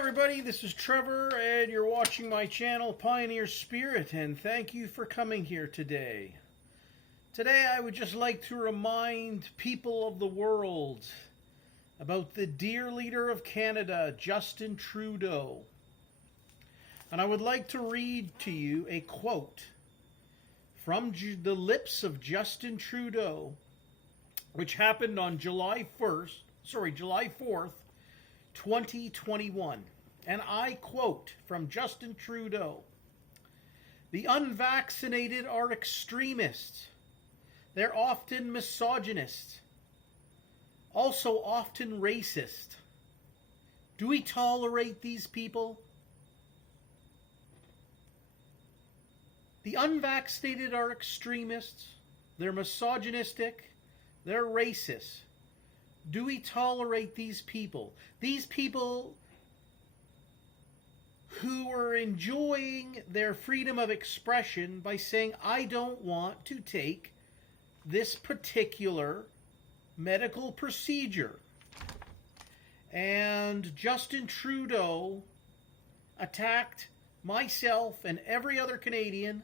everybody, this is Trevor and you're watching my channel Pioneer Spirit, and thank you for coming here today. Today I would just like to remind people of the world about the dear leader of Canada, Justin Trudeau. And I would like to read to you a quote from the lips of Justin Trudeau, which happened on July 4th, 2021. And I quote from Justin Trudeau: "The unvaccinated are extremists. They're often misogynist, also often racist. Do we tolerate these people? The unvaccinated are extremists. They're misogynistic. They're racist. Do we tolerate these people? These people who are enjoying their freedom of expression by saying, I don't want to take this particular medical procedure." And Justin Trudeau attacked myself and every other Canadian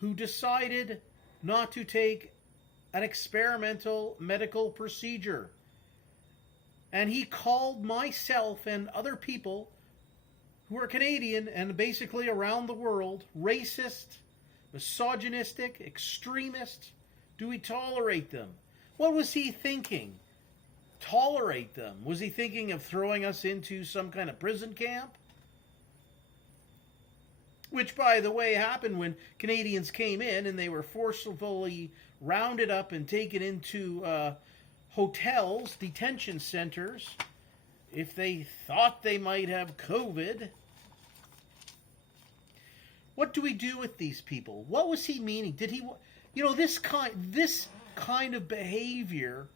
who decided not to take an experimental medical procedure. And he called myself and other people who are Canadian and basically around the world racist, misogynistic, extremist. Do we tolerate them? What was he thinking? Tolerate them? Was he thinking of throwing us into some kind of prison camp? Which, by the way, happened when Canadians came in and they were forcibly rounded up and taken into hotels, detention centers, if they thought they might have COVID. What do we do with these people? What was he meaning? Did he, this kind of behavior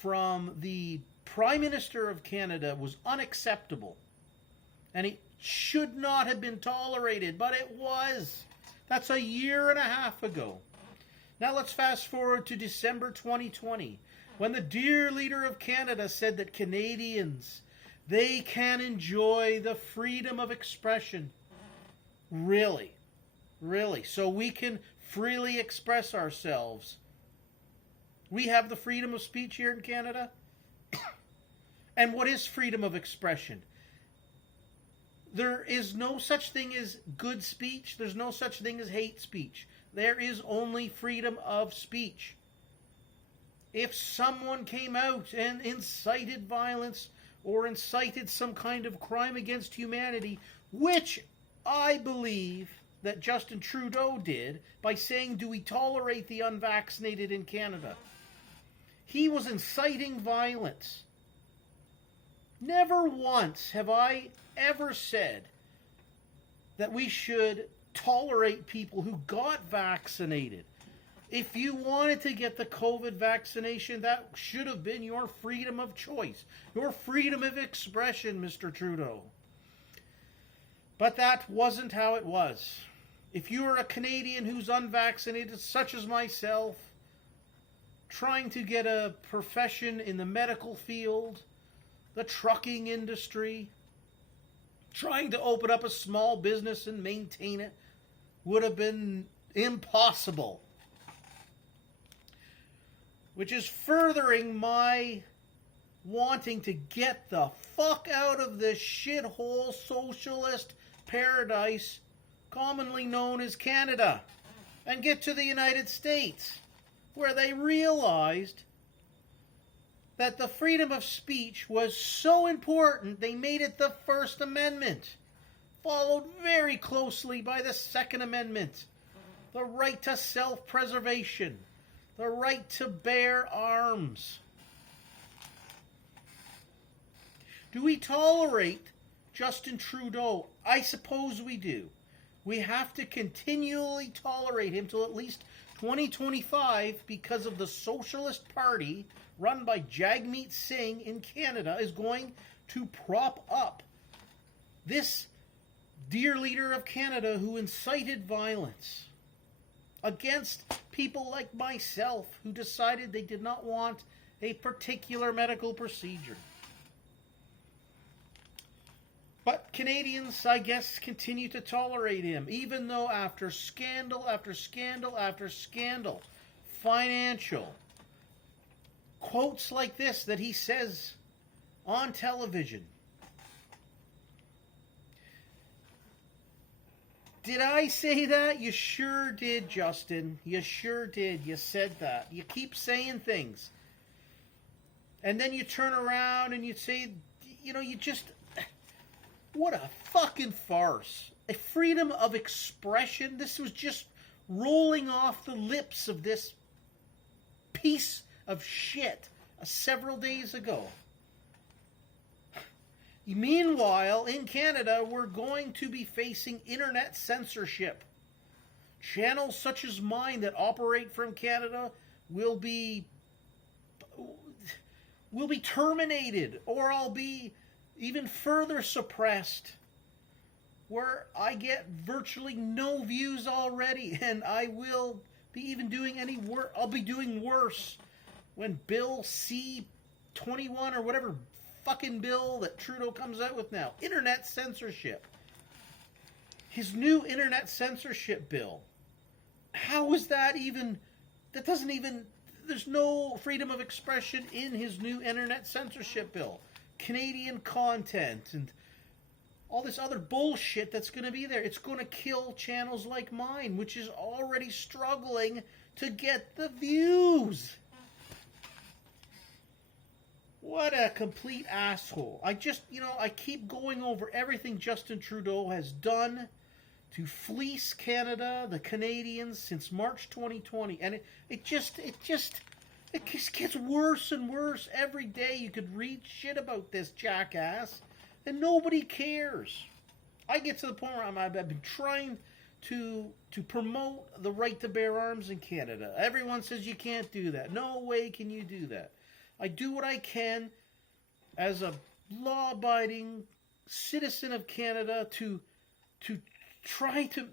from the Prime Minister of Canada was unacceptable. And it should not have been tolerated, but it was. That's a year and a half ago. Now let's fast forward to December 2020, when the dear leader of Canada said that Canadians, they can enjoy the freedom of expression. Really? Really? So we can freely express ourselves. We have the freedom of speech here in Canada? And what is freedom of expression? There is no such thing as good speech. There's no such thing as hate speech. There is only freedom of speech. If someone came out and incited violence or incited some kind of crime against humanity, which I believe that Justin Trudeau did by saying, do we tolerate the unvaccinated in Canada? He was inciting violence. Never once have I ever said that we should tolerate people who got vaccinated. If you wanted to get the COVID vaccination, that should have been your freedom of choice, your freedom of expression, Mr. Trudeau. But that wasn't how it was. If you are a Canadian who's unvaccinated, such as myself, trying to get a profession in the medical field, the trucking industry, trying to open up a small business and maintain it, would have been impossible. Which is furthering my wanting to get the fuck out of this shithole socialist paradise commonly known as Canada and get to the United States, where they realized that the freedom of speech was so important they made it the First Amendment, followed very closely by the Second Amendment, the right to self-preservation, the right to bear arms. Do we tolerate Justin Trudeau? I suppose we do. We have to continually tolerate him till at least 2025 because of the Socialist Party run by Jagmeet Singh in Canada is going to prop up this dear leader of Canada who incited violence against people like myself who decided they did not want a particular medical procedure. But Canadians, I guess, continue to tolerate him, even though after scandal after scandal after scandal, financial, quotes like this that he says on television. Did I say that? You sure did, Justin. You sure did. You said that. You keep saying things. And then you turn around and you say, you just... What a fucking farce. A freedom of expression. This was just rolling off the lips of this piece of shit several days ago. Meanwhile, in Canada, we're going to be facing internet censorship. Channels such as mine that operate from Canada will be terminated, or I'll be even further suppressed, where I get virtually no views already, and I will be even doing I'll be doing worse when Bill C-21 or whatever fucking bill that Trudeau comes out with now. Internet censorship. His new internet censorship bill. How is that even... There's no freedom of expression in his new internet censorship bill. Canadian content and all this other bullshit that's going to be there. It's going to kill channels like mine, which is already struggling to get the views. What a complete asshole. I keep going over everything Justin Trudeau has done to fleece Canada, the Canadians, since March 2020. And it just gets worse and worse every day. You could read shit about this jackass, and nobody cares. I get to the point where I've been trying to promote the right to bear arms in Canada. Everyone says you can't do that. No way can you do that. I do what I can as a law-abiding citizen of Canada to try to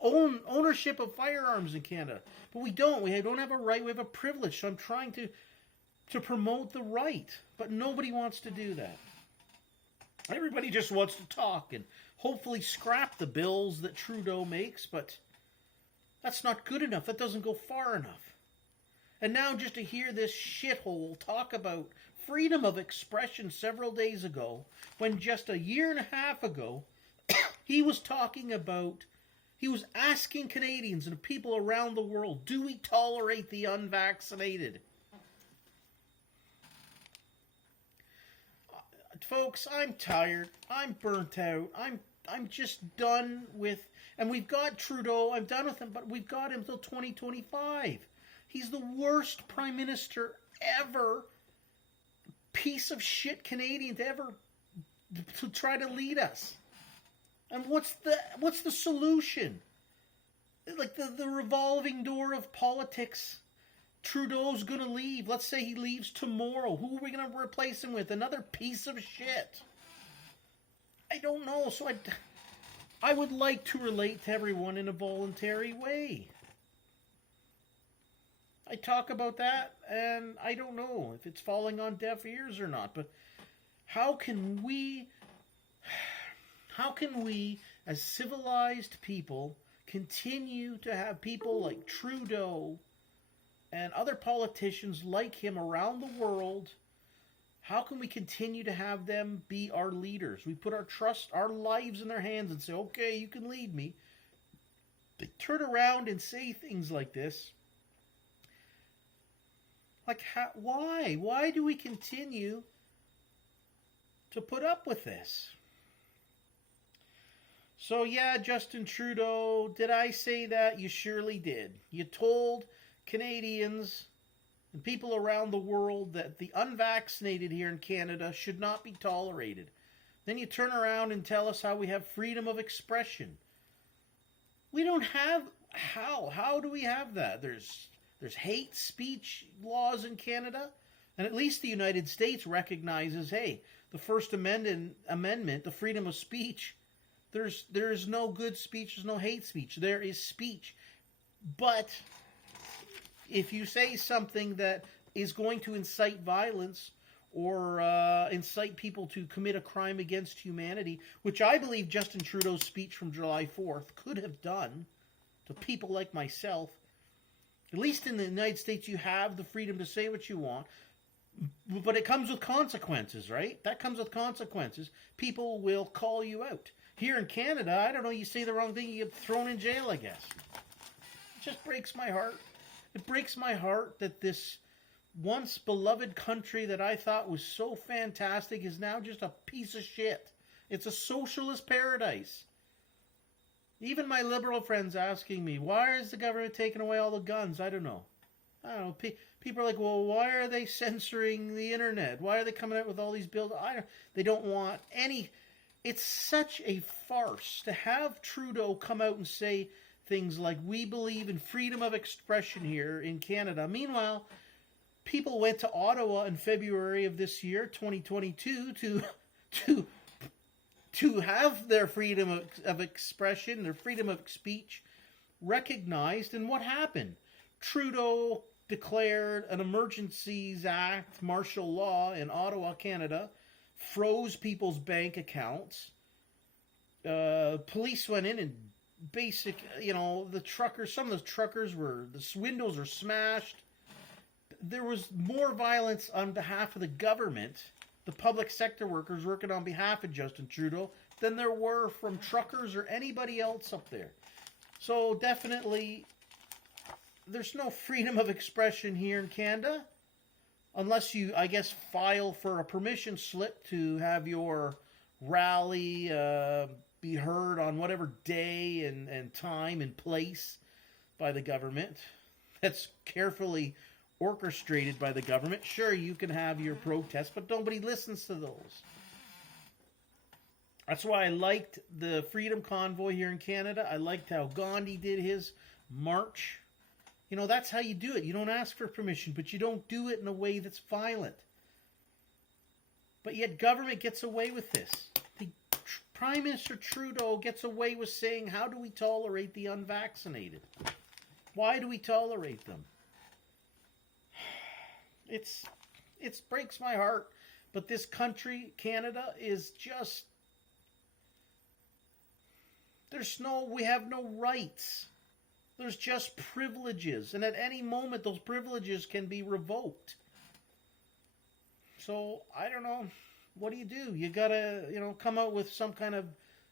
own ownership of firearms in Canada. But we don't. We don't have a right. We have a privilege. So I'm trying to promote the right. But nobody wants to do that. Everybody just wants to talk and hopefully scrap the bills that Trudeau makes. But that's not good enough. That doesn't go far enough. And now just to hear this shithole talk about freedom of expression several days ago, when just a year and a half ago, he was asking Canadians and people around the world, do we tolerate the unvaccinated? Folks, I'm tired. I'm burnt out. I'm just done with, and we've got Trudeau, I'm done with him, but we've got him till 2025. He's the worst prime minister ever, piece of shit Canadian to try to lead us. And what's the solution? Like the revolving door of politics. Trudeau's going to leave. Let's say he leaves tomorrow. Who are we going to replace him with? Another piece of shit. I don't know. So I would like to relate to everyone in a voluntary way. I talk about that, and I don't know if it's falling on deaf ears or not, but how can we, as civilized people, continue to have people like Trudeau and other politicians like him around the world? How can we continue to have them be our leaders? We put our lives in their hands and say, okay, you can lead me. They turn around and say things like this. Like, why? Why do we continue to put up with this? So, yeah, Justin Trudeau, did I say that? You surely did. You told Canadians and people around the world that the unvaccinated here in Canada should not be tolerated. Then you turn around and tell us how we have freedom of expression. We don't have... How do we have that? There's hate speech laws in Canada, and at least the United States recognizes, hey, the First Amendment, the freedom of speech, there's no good speech, there's no hate speech. There is speech. But if you say something that is going to incite violence or incite people to commit a crime against humanity, which I believe Justin Trudeau's speech from July 4th could have done to people like myself. At least in the United States, you have the freedom to say what you want, but it comes with consequences, right? That comes with consequences. People will call you out. Here in Canada, I don't know, you say the wrong thing, you get thrown in jail, I guess. It just breaks my heart. It breaks my heart that this once beloved country that I thought was so fantastic is now just a piece of shit. It's a socialist paradise. Even my liberal friends asking me, why is the government taking away all the guns? I don't know. People are like, well, why are they censoring the internet? Why are they coming out with all these bills? They don't want any. It's such a farce to have Trudeau come out and say things like, we believe in freedom of expression here in Canada. Meanwhile, people went to Ottawa in February of this year, 2022, to have their freedom of expression, their freedom of speech recognized. And what happened? Trudeau declared an Emergencies Act, martial law in Ottawa, Canada, froze people's bank accounts. Police went in and the truckers, some of the truckers the windows were smashed. There was more violence on behalf of the government, the public sector workers working on behalf of Justin Trudeau, than there were from truckers or anybody else up there. So definitely, there's no freedom of expression here in Canada, unless you, I guess, file for a permission slip to have your rally be heard on whatever day and time and place by the government. That's carefully orchestrated by the government. Sure, you can have your protests, but nobody listens to those. That's why I liked the Freedom Convoy here in Canada. I liked how Gandhi did his march. That's how you do it. You don't ask for permission, but you don't do it in a way that's violent. But yet government gets away with this. The Prime Minister Trudeau gets away with saying, how do we tolerate the unvaccinated? Why do we tolerate them? It breaks my heart. But this country, Canada, is just... we have no rights. There's just privileges. And at any moment, those privileges can be revoked. So, I don't know. What do? You gotta, come out with some kind of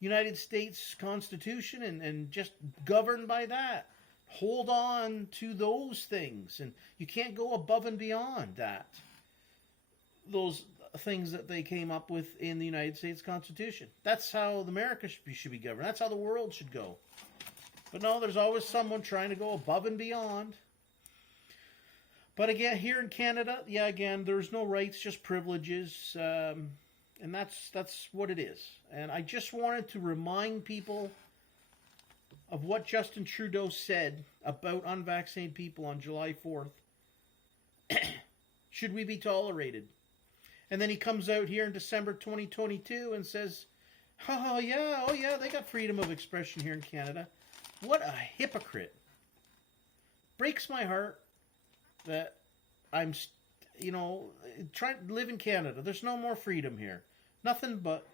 United States Constitution and just govern by that. Hold on to those things. And you can't go above and beyond that. Those things that they came up with in the United States Constitution. That's how America should be governed. That's how the world should go. But no, there's always someone trying to go above and beyond. But again, here in Canada, there's no rights, just privileges. And that's what it is. And I just wanted to remind people of what Justin Trudeau said about unvaccinated people on July 4th. Should we be tolerated? And then he comes out here in December 2022 and says, oh yeah, they got freedom of expression here in Canada. What a hypocrite. Breaks my heart that I'm, trying to live in Canada. There's no more freedom here. Nothing but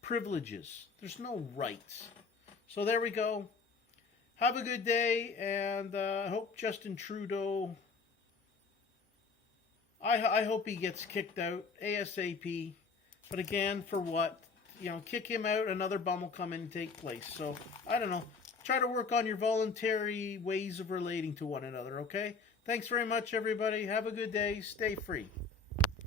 privileges. There's no rights. So there we go. Have a good day, and I hope Justin Trudeau... I hope he gets kicked out ASAP. But again, for what? Kick him out, another bum will come in and take place. So, I don't know. Try to work on your voluntary ways of relating to one another, okay? Thanks very much, everybody. Have a good day. Stay free.